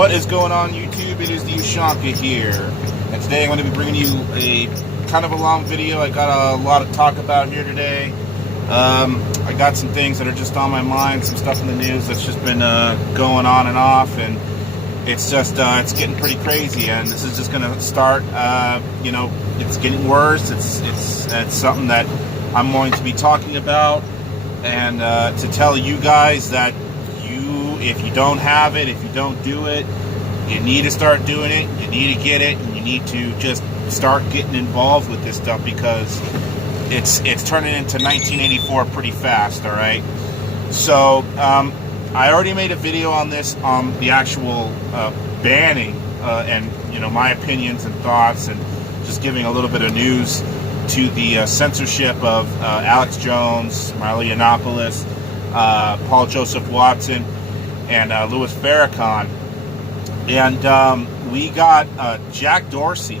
What is going on, YouTube? It is the Ushanka here, and today I'm going to be bringing you a kind of a long video. I got a lot to talk about here today. I got some things that are just on my mind, some stuff in the news that's just been going on and off, and it's just it's getting pretty crazy. And this is just going to start. You know, it's getting worse. It's something that I'm going to be talking about, and to tell you guys that if you don't have it, if you don't do it, you need to start doing it. You need to get it, and you need to just start getting involved with this stuff, because it's turning into 1984 pretty fast. All right. So I already made a video on this, on the actual banning and my opinions and thoughts, and just giving a little bit of news to the censorship of Alex Jones, Marla Yiannopoulos, Paul Joseph Watson, and Louis Farrakhan. And we got Jack Dorsey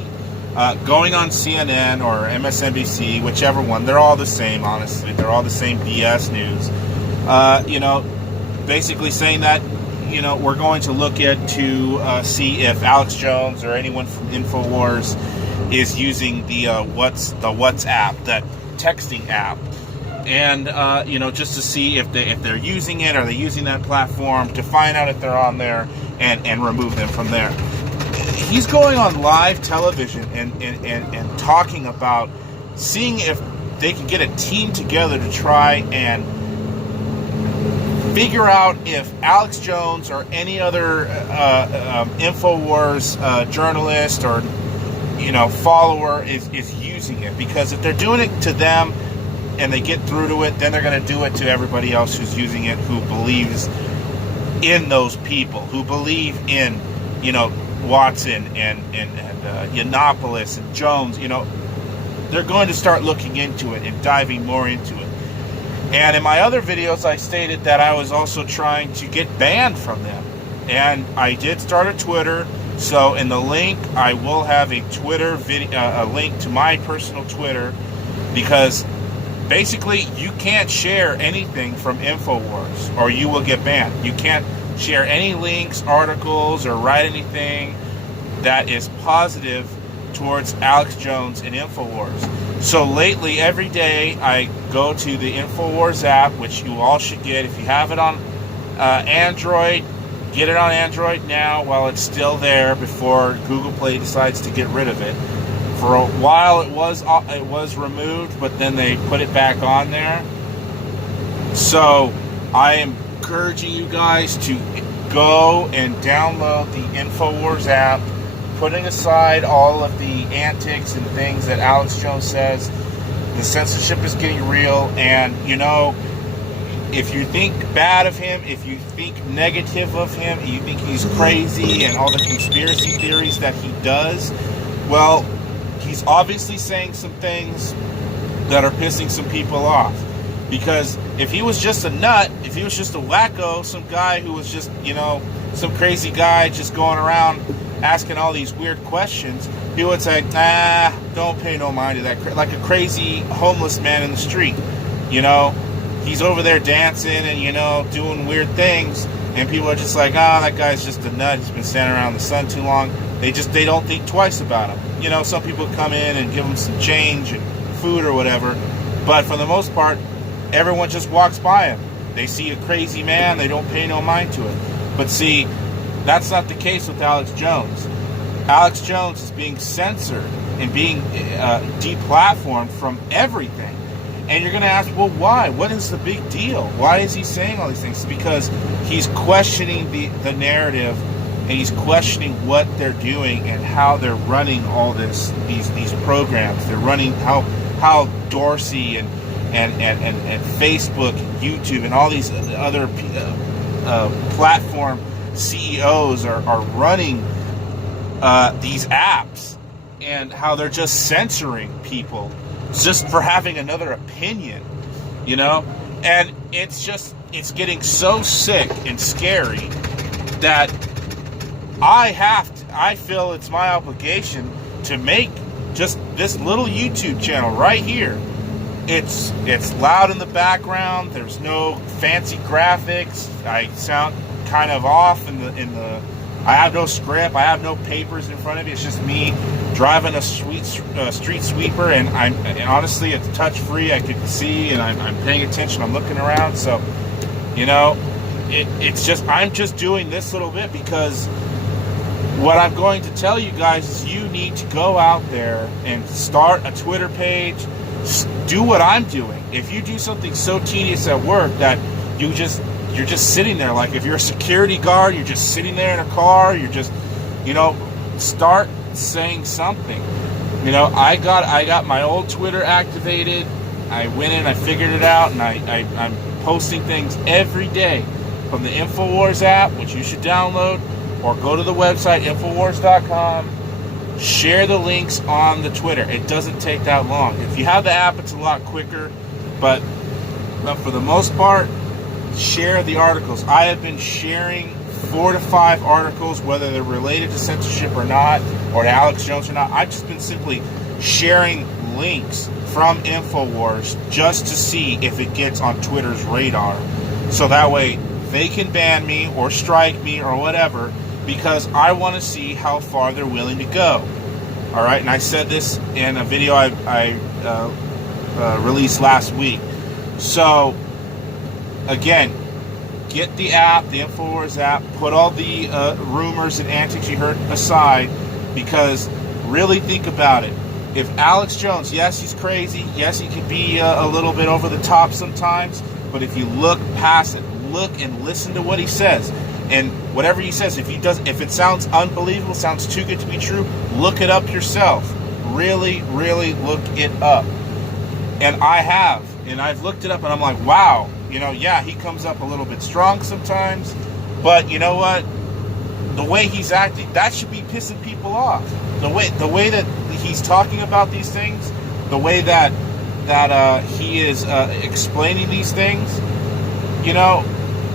going on CNN or MSNBC, whichever one. They're all the same, honestly. They're all the same BS news. Basically saying that, we're going to look at to see if Alex Jones or anyone from Infowars is using the WhatsApp, that texting app. And just to see if they're using it, are they using that platform, to find out if they're on there and remove them from there. He's going on live television and talking about seeing if they can get a team together to try and figure out if Alex Jones or any other Infowars journalist or follower is using it. Because if they're doing it to them and they get through to it, then they're going to do it to everybody else who's using it, who believes in those people, who believe in, Watson and Yiannopoulos and Jones. They're going to start looking into it and diving more into it. And in my other videos, I stated that I was also trying to get banned from them. And I did start a Twitter. So in the link, I will have a Twitter video, a link to my personal Twitter, because basically, you can't share anything from Infowars or you will get banned. You can't share any links, articles, or write anything that is positive towards Alex Jones and Infowars. So lately, every day, I go to the Infowars app, which you all should get. If you have it on Android, get it on Android now while it's still there, before Google Play decides to get rid of it. For a while it was removed, but then they put it back on there. So I am encouraging you guys to go and download the Infowars app, putting aside all of the antics and things that Alex Jones says. The censorship is getting real, and if you think bad of him, if you think negative of him, you think he's crazy and all the conspiracy theories that he does, well, he's obviously saying some things that are pissing some people off. Because if he was just a nut, if he was just a wacko, some guy who was just, some crazy guy just going around asking all these weird questions, he would say, nah, don't pay no mind to that. Like a crazy homeless man in the street. He's over there dancing and, doing weird things. And people are just like, that guy's just a nut. He's been standing around in the sun too long. They don't think twice about him. Some people come in and give him some change and food or whatever. But for the most part, everyone just walks by him. They see a crazy man. They don't pay no mind to it. But see, that's not the case with Alex Jones. Alex Jones is being censored and being deplatformed from everything. And you're going to ask, well, why? What is the big deal? Why is he saying all these things? Because he's questioning the narrative, and he's questioning what they're doing and how they're running all these programs. They're running how Dorsey and Facebook and YouTube and all these other platform CEOs are running these apps, and how they're just censoring people just for having another opinion, and it's getting so sick and scary that I feel it's my obligation to make just this little YouTube channel right here. It's loud in the background. There's no fancy graphics. I sound kind of off in the I have no script. I have no papers in front of me. It's just me driving a street sweeper, and honestly, it's touch free. I can see, and I'm paying attention. I'm looking around. So, you know, it's just, I'm just doing this little bit because what I'm going to tell you guys is you need to go out there and start a Twitter page. Do what I'm doing. If you do something so tedious at work that you're just sitting there, like if you're a security guard, you're just sitting there in a car, you're just, you know, start saying something. You know, I got my old Twitter activated. I went in, I figured it out, and I'm posting things every day from the Infowars app, which you should download, or go to the website, infowars.com. Share the links on the Twitter. It doesn't take that long. If you have the app, it's a lot quicker, but for the most part, share the articles. I have been sharing 4 to 5 articles, whether they're related to censorship or not, or to Alex Jones or not. I've just been simply sharing links from Infowars just to see if it gets on Twitter's radar. So that way they can ban me or strike me or whatever, because I want to see how far they're willing to go. All right, and I said this in a video I released last week. So, again, get the app, the Infowars app, put all the rumors and antics you heard aside, because really think about it. If Alex Jones, yes, he's crazy, yes, he can be a little bit over the top sometimes, but if you look past it, look and listen to what he says. And whatever he says, if it sounds unbelievable, sounds too good to be true, look it up yourself. Really, really look it up. And I have. And I've looked it up, and I'm like, wow. You know, yeah, he comes up a little bit strong sometimes. But you know what? The way he's acting, that should be pissing people off. The way that he's talking about these things, the way that he is explaining these things, you know,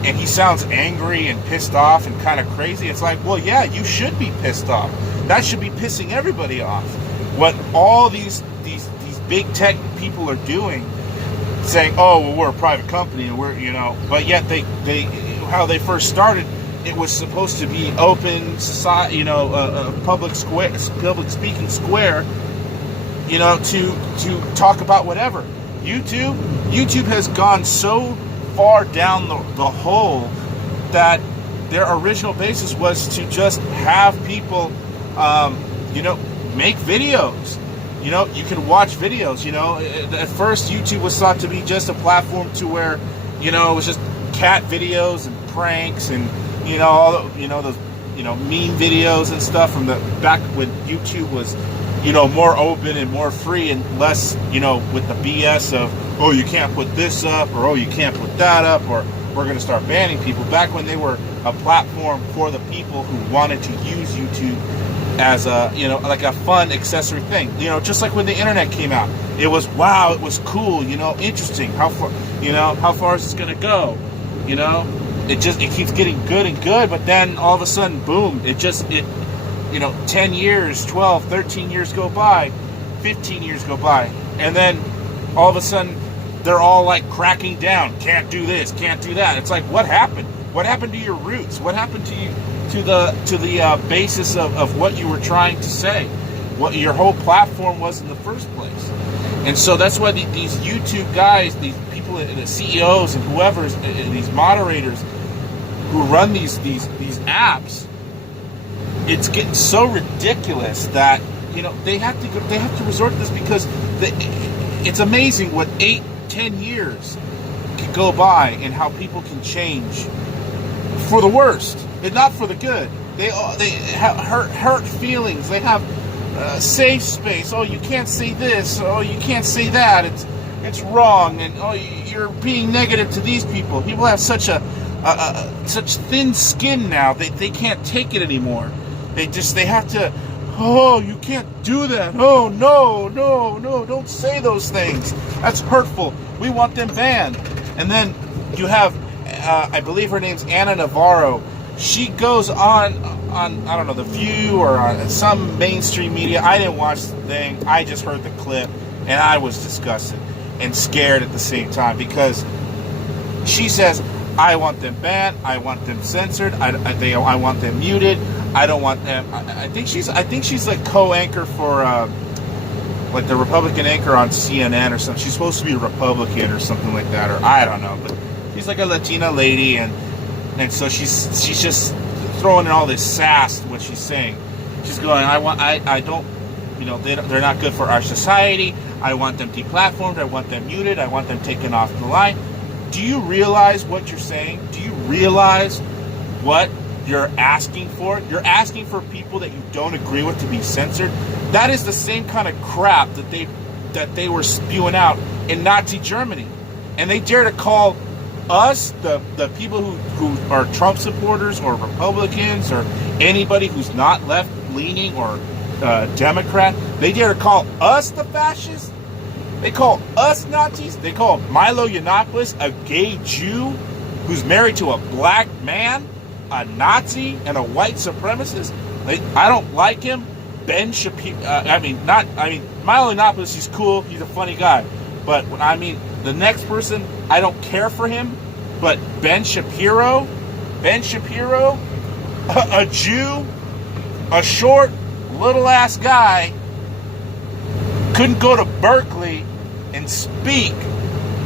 and he sounds angry and pissed off and kind of crazy. It's like, well, yeah, you should be pissed off. That should be pissing everybody off. What all these big tech people are doing, saying, oh, well, we're a private company and we're, you know, but yet they how they first started, it was supposed to be open society, you know, a public speaking square, you know, to talk about whatever. YouTube has gone so far down the hole that their original basis was to just have people, you know, make videos. You know, you can watch videos. You know, at first YouTube was thought to be just a platform to where, you know, it was just cat videos and pranks and, you know, all the, you know, those, you know, meme videos and stuff from the back when YouTube was, you know, more open and more free and less, you know, with the BS of, oh, you can't put this up, or oh, you can't put that up, or we're going to start banning people. Back when they were a platform for the people who wanted to use YouTube as a, you know, like a fun accessory thing. You know, just like when the internet came out, it was, wow, it was cool, you know, interesting. How far, you know, how far is this going to go? You know, it keeps getting good and good, but then all of a sudden, boom, you know, 10 years, 12, 13 years go by, 15 years go by, and then all of a sudden they're all like cracking down. Can't do this, can't do that. It's like, what happened? What happened to your roots? What happened to you, to the basis of what you were trying to say, what your whole platform was in the first place? And so that's why these YouTube guys, these people, the CEOs and whoever, these moderators who run these apps, it's getting so ridiculous that, you know, they have to resort to this, because it's amazing what 8-10 years can go by and how people can change for the worst and not for the good. They have hurt feelings. They have safe space. Oh, you can't say this. Oh, you can't say that. It's wrong. And oh, you're being negative to these people. People have such such thin skin now. They can't take it anymore. They have to. Oh, you can't do that. Oh, no, don't say those things. That's hurtful. We want them banned. And then you have, I believe her name's Anna Navarro. She goes on, I don't know, The View or on some mainstream media. I didn't watch the thing. I just heard the clip, and I was disgusted and scared at the same time, because she says, I want them banned. I want them censored. I want them muted. I don't want them. I think she's like co-anchor for like the Republican anchor on CNN or something. She's supposed to be a Republican or something like that, or I don't know. But she's like a Latina lady, and so she's just throwing in all this sass to what she's saying. She's going, I don't, you know, they're not good for our society. I want them deplatformed. I want them muted. I want them taken off the line. Do you realize what you're saying? Do you realize what you're asking for? You're asking for people that you don't agree with to be censored. That is the same kind of crap that they were spewing out in Nazi Germany. And they dare to call us, the people who are Trump supporters or Republicans or anybody who's not left-leaning or Democrat, they dare to call us the fascists. They call us Nazis. They call Milo Yiannopoulos, a gay Jew who's married to a black man, a Nazi and a white supremacist. I don't like him. Ben Shapiro. Milo Yiannopoulos, he's cool. He's a funny guy. But the next person, I don't care for him. But Ben Shapiro, a Jew, a short, little ass guy, couldn't go to Berkeley and speak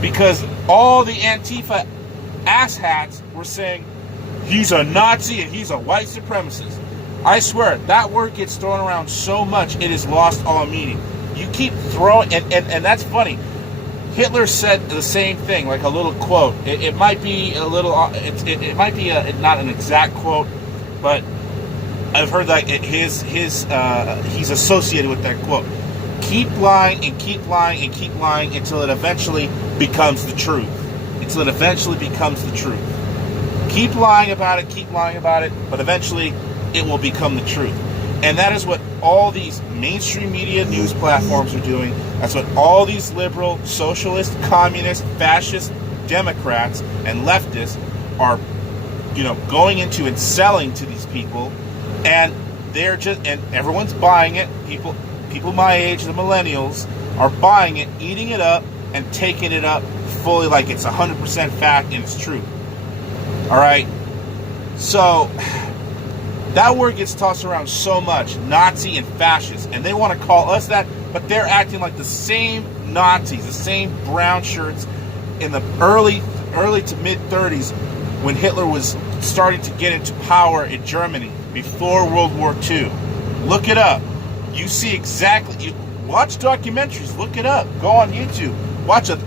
because all the Antifa asshats were saying he's a Nazi and he's a white supremacist. I swear, that word gets thrown around so much it has lost all meaning. You keep throwing, and that's funny. Hitler said the same thing, like a little quote. It might be a little, it might be not an exact quote, but I've heard that he's associated with that quote. Keep lying and keep lying and keep lying until it eventually becomes the truth. Until it eventually becomes the truth. Keep lying about it, but eventually it will become the truth. And that is what all these mainstream media news platforms are doing. That's what all these liberal, socialist, communist, fascist, Democrats, and leftists are, going into and selling to these people. And they're and everyone's buying it. People my age, the millennials, are buying it, eating it up, and taking it up fully like it's 100% fact and it's true. All right? So, that word gets tossed around so much, Nazi and fascist, and they want to call us that, but they're acting like the same Nazis, the same brown shirts in the early to mid-30s when Hitler was starting to get into power in Germany before World War II. Look it up. You see exactly, watch documentaries, look it up, go on YouTube, watch an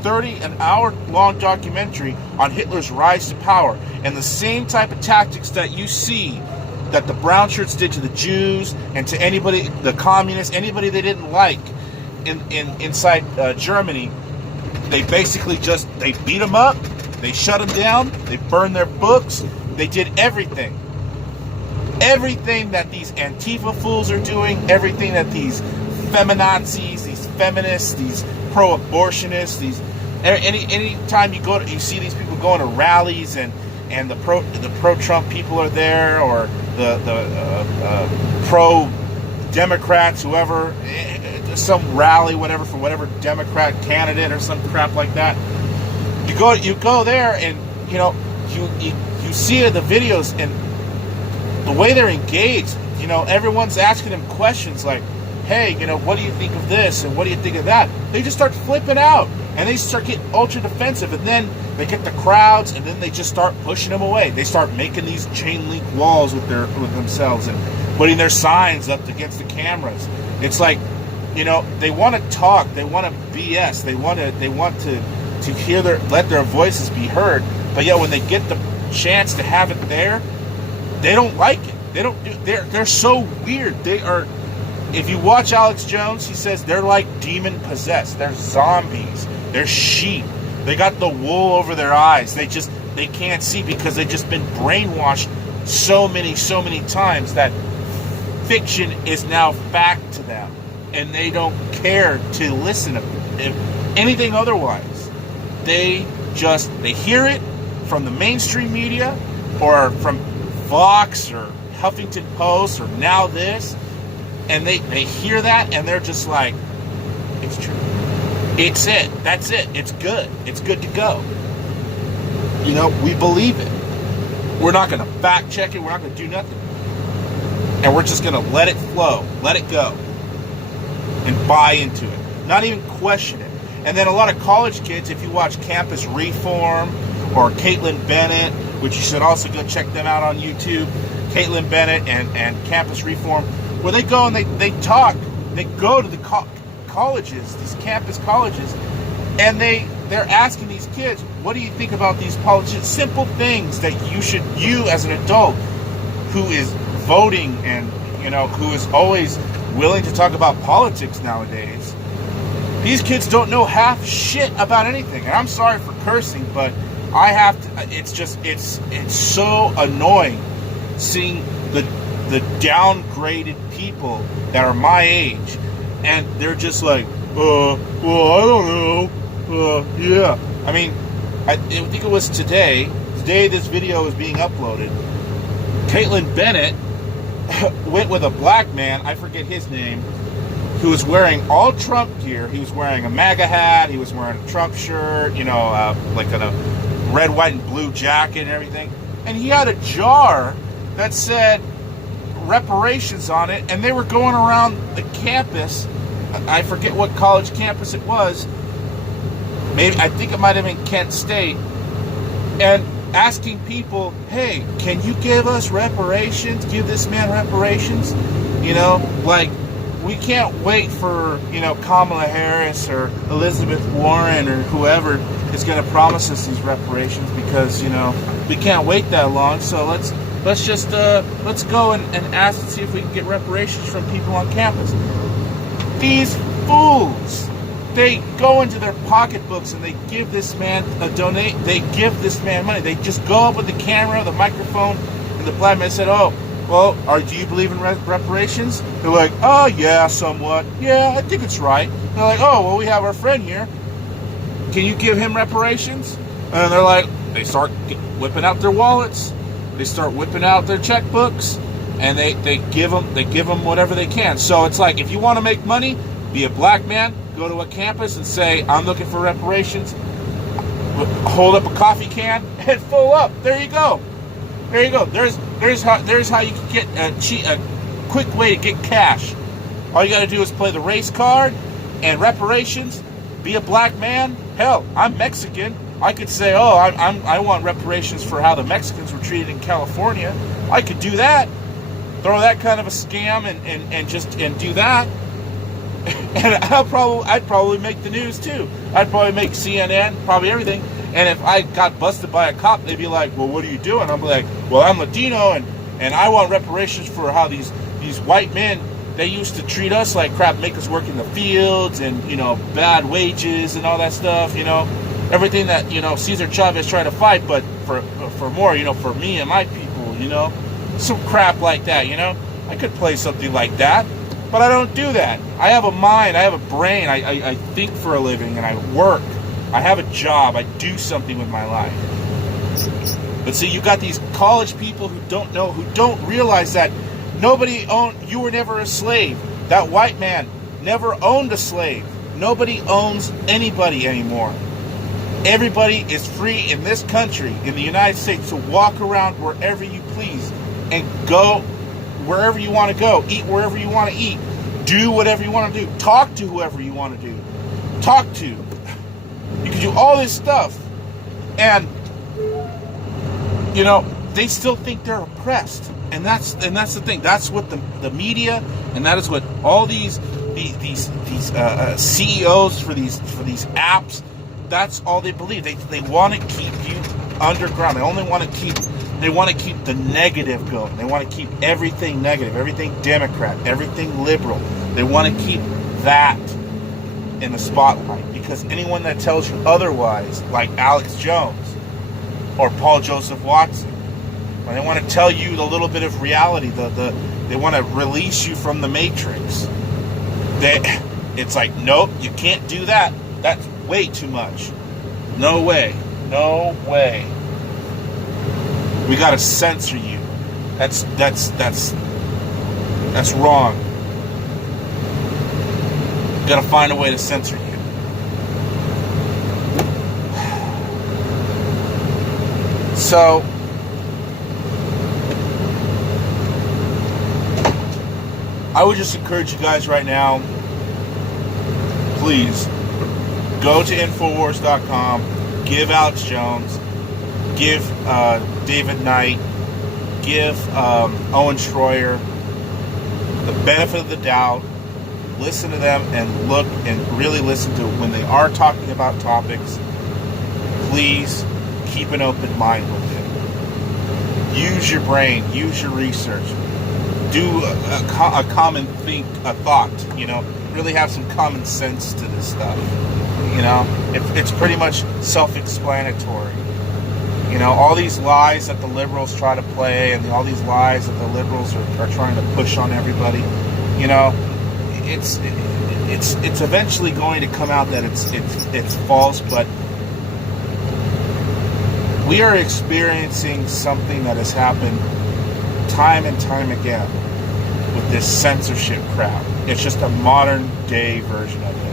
hour-long documentary on Hitler's rise to power, and the same type of tactics that you see that the brown shirts did to the Jews and to anybody, the communists, anybody they didn't like inside Germany. They basically they beat them up, they shut them down, they burned their books, they did everything. Everything that these Antifa fools are doing, everything that these feminazis, these feminists, these pro-abortionists, any time you see these people going to rallies and the pro-Trump people are there, or the pro-Democrats, whoever, some rally, whatever, for whatever Democrat candidate or some crap like that. You go there and you see the videos and the way they're engaged. Everyone's asking them questions like, hey, what do you think of this and what do you think of that? They just start flipping out and they start getting ultra defensive, and then they get the crowds and then they just start pushing them away. They start making these chain link walls with themselves and putting their signs up against the cameras. It's like, they want to talk, they want to BS, they want to hear let their voices be heard, but yet when they get the chance to have it there, they don't like it. They're so weird. They are. If you watch Alex Jones, he says they're like demon possessed. They're zombies. They're sheep. They got the wool over their eyes. They can't see because they've just been brainwashed so many times that fiction is now fact to them, and they don't care to listen to anything otherwise. They hear it from the mainstream media or from Fox or Huffington Post or Now This, and they hear that and they're just like, it's true. It's it. That's it. It's good. It's good to go. You know, we believe it. We're not going to fact check it. We're not going to do nothing. And we're just going to let it flow, let it go, and buy into it. Not even question it. And then a lot of college kids, if you watch Campus Reform or Caitlin Bennett, which you should also go check them out on YouTube, Caitlin Bennett and Campus Reform, where they go and they talk. They go to the colleges, these campus colleges, and they're asking these kids, what do you think about these politicians? Simple things that you as an adult who is voting and, you know, who is always willing to talk about politics nowadays. These kids don't know half shit about anything. And I'm sorry for cursing, but I have to, it's so annoying seeing the downgraded people that are my age, and they're just like, well, I don't know, yeah. I mean, I think it was today this video is being uploaded, Caitlin Bennett went with a black man, I forget his name, who was wearing all Trump gear. He was wearing a MAGA hat, he was wearing a Trump shirt, you know, like a red, white, and blue jacket and everything. And he had a jar that said reparations on it, and they were going around the campus. I forget what college campus it was. Maybe, I think it might have been Kent State. And asking people, hey, can you give us reparations? Give this man reparations? You know, like, we can't wait for, you know, Kamala Harris or Elizabeth Warren or whoever is going to promise us these reparations, because, you know, we can't wait that long. So let's go and ask and see if we can get reparations from people on campus. These fools, they go into their pocketbooks and they give this man they give this man money. They just go up with the camera, the microphone, and the black man said, oh, well, do you believe in reparations? They're like, oh, yeah, somewhat. Yeah, I think it's right. They're like, oh, well, we have our friend here. Can you give him reparations? And they're like, they start whipping out their wallets. They start whipping out their checkbooks, and they give them whatever they can. So it's like, if you want to make money, be a black man, go to a campus and say, I'm looking for reparations. Hold up a coffee can and fill up. There you go. There you go. There's how you can get a quick way to get cash. All you got to do is play the race card and reparations. Be a black man. Hell, I'm Mexican. I could say, oh, I want reparations for how the Mexicans were treated in California. I could do that. Throw that kind of a scam and do that. And I'd probably make the news too. I'd probably make CNN, probably everything. And if I got busted by a cop, they'd be like, well, what are you doing? I'd be like, well, I'm Latino, and I want reparations for how these white men, they used to treat us like crap, make us work in the fields, and, you know, bad wages and all that stuff, you know. Everything that, you know, Cesar Chavez tried to fight, but for more, you know, for me and my people, you know. Some crap like that, you know. I could play something like that, but I don't do that. I have a mind, I have a brain, I think for a living, and I work. I have a job. I do something with my life. But see, you got these college people who don't know, who don't realize that you were never a slave. That white man never owned a slave. Nobody owns anybody anymore. Everybody is free in this country, in the United States, to walk around wherever you please and go wherever you want to go, eat wherever you want to eat, do whatever you want to do, talk to whoever you want to do, talk to. You can do all this stuff, and, you know, they still think they're oppressed, and that's the thing. That's what the media, and that is what all these CEOs for these apps. That's all they believe. They want to keep you underground. They want to keep the negative going. They want to keep everything negative, everything Democrat, everything liberal. They want to keep that in the spotlight, because anyone that tells you otherwise, like Alex Jones or Paul Joseph Watson, they want to tell you the little bit of reality. They want to release you from the matrix. It's like, nope, you can't do that. That's way too much. No way. No way. We gotta censor you. That's wrong. We gotta find a way to censor you. So, I would just encourage you guys right now, please, go to infowars.com, give Alex Jones, give David Knight, give Owen Schroyer the benefit of the doubt, listen to them and look and really listen to when they are talking about topics. Please keep an open mind with it. Use your brain, use your research. Do a common thought, really have some common sense to this stuff. It's pretty much self-explanatory. All these lies that the liberals try to play and all these lies that the liberals are trying to push on everybody, it's eventually going to come out that it's false, but we are experiencing something that has happened time and time again with this censorship crap. It's just a modern day version of it.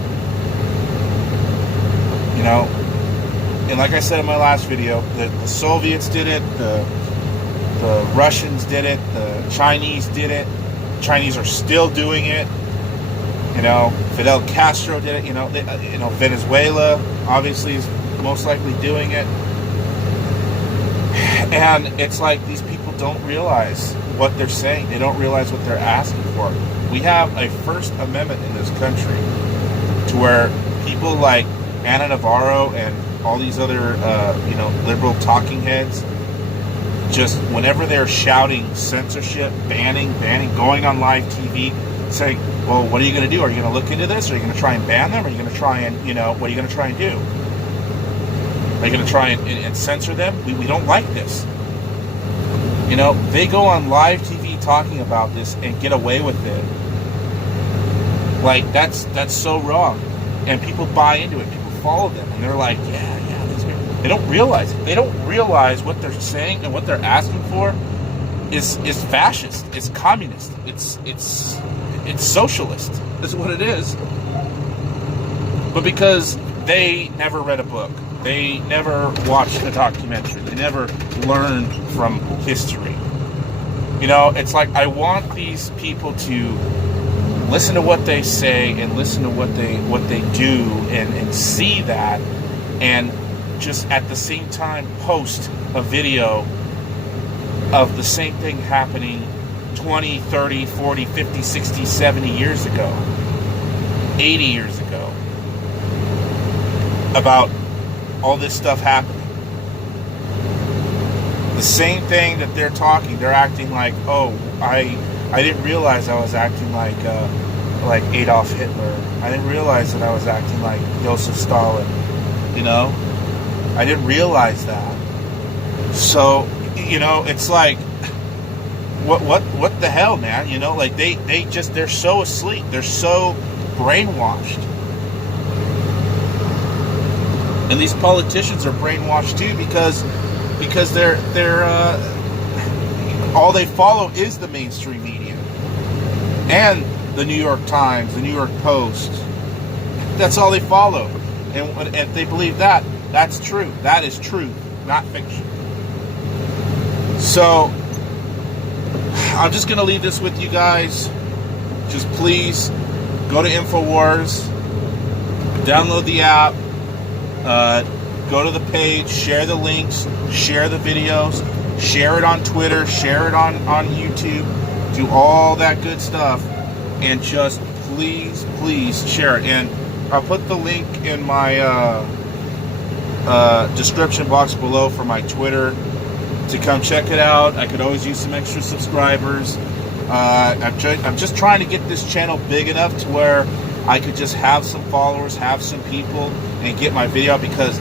And like I said in my last video, the Soviets did it, the Russians did it, the Chinese did it. The Chinese are still doing it. Fidel Castro did it. Venezuela obviously is most likely doing it. And it's like these people don't realize what they're saying. They don't realize what they're asking for. We have a First Amendment in this country to where people like Ana Navarro and all these other, liberal talking heads, just whenever they're shouting censorship, banning, going on live TV, saying, well, what are you going to do? Are you going to look into this? Are you going to try and ban them? Are you going to try and, what are you going to try and do? Are you going to try and censor them? We don't like this. They go on live TV talking about this and get away with it. Like, that's so wrong. And people buy into it. People follow them. And they're like, yeah, they don't realize it. They don't realize what they're saying and what they're asking for is fascist. It's communist. It's socialist. Is what it is. But because they never read a book, they never watched a documentary, they never learned from history. It's like I want these people to listen to what they say and listen to what they do and see that, and just at the same time post a video of the same thing happening 20, 30, 40, 50, 60, 70 years ago, 80 years ago, about all this stuff happening. The same thing that they're acting like, oh, I didn't realize I was acting like Adolf Hitler. I didn't realize that I was acting like Joseph Stalin. I didn't realize that. So, it's like, what the hell, man? They're so asleep. They're so brainwashed. And these politicians are brainwashed too because they're all they follow is the mainstream media and the New York Times, the New York Post. That's all they follow, and if they believe that, that's true. That is truth, not fiction. So I'm just gonna leave this with you guys. Just please go to Infowars, download the app. Go to the page, share the links, share the videos, share it on Twitter, share it on YouTube, do all that good stuff, and just please share it. And I'll put the link in my description box below for my Twitter to come check it out. I could always use some extra subscribers. I'm just trying to get this channel big enough to where I could just have some followers, have some people, and get my video out, because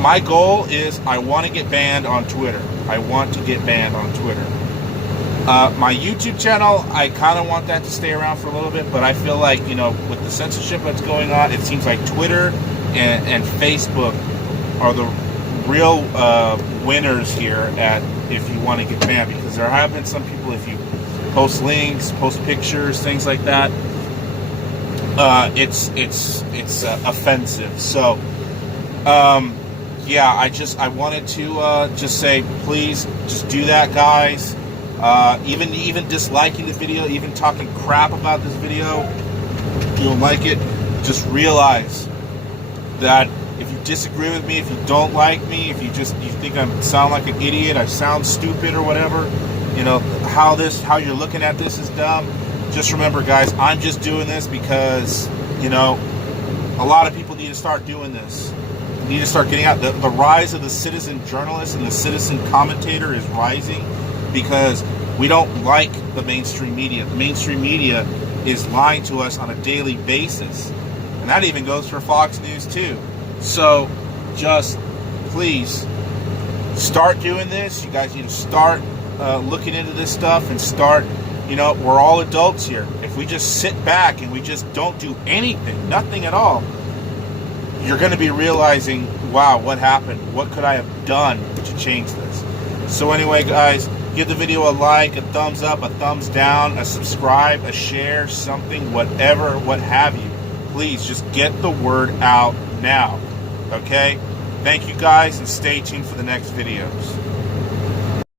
my goal is I want to get banned on Twitter. I want to get banned on Twitter. My YouTube channel, I kind of want that to stay around for a little bit, but I feel like, with the censorship that's going on, it seems like Twitter and Facebook are the real winners here at if you want to get banned, because there have been some people, if you post links, post pictures, things like that, it's offensive. So yeah, I wanted to just say, please, just do that, guys. Even disliking the video, even talking crap about this video, you don't like it, just realize that if you disagree with me, if you don't like me, if you think I sound like an idiot, I sound stupid or whatever, you know, how you're looking at this is dumb, just remember, guys, I'm just doing this because, you know, a lot of people need to start doing this. We need to start getting out. The rise of the citizen journalist and the citizen commentator is rising because we don't like the mainstream media. The mainstream media is lying to us on a daily basis. And that even goes for Fox News too. So just please start doing this. You guys need to start looking into this stuff and start, you know, we're all adults here. If we just sit back and we just don't do anything, nothing at all, you're going to be realizing, wow, what happened? What could I have done to change this? So anyway, guys, give the video a like, a thumbs up, a thumbs down, a subscribe, a share, something, whatever, what have you. Please just get the word out now. Okay? Thank you, guys, and stay tuned for the next videos.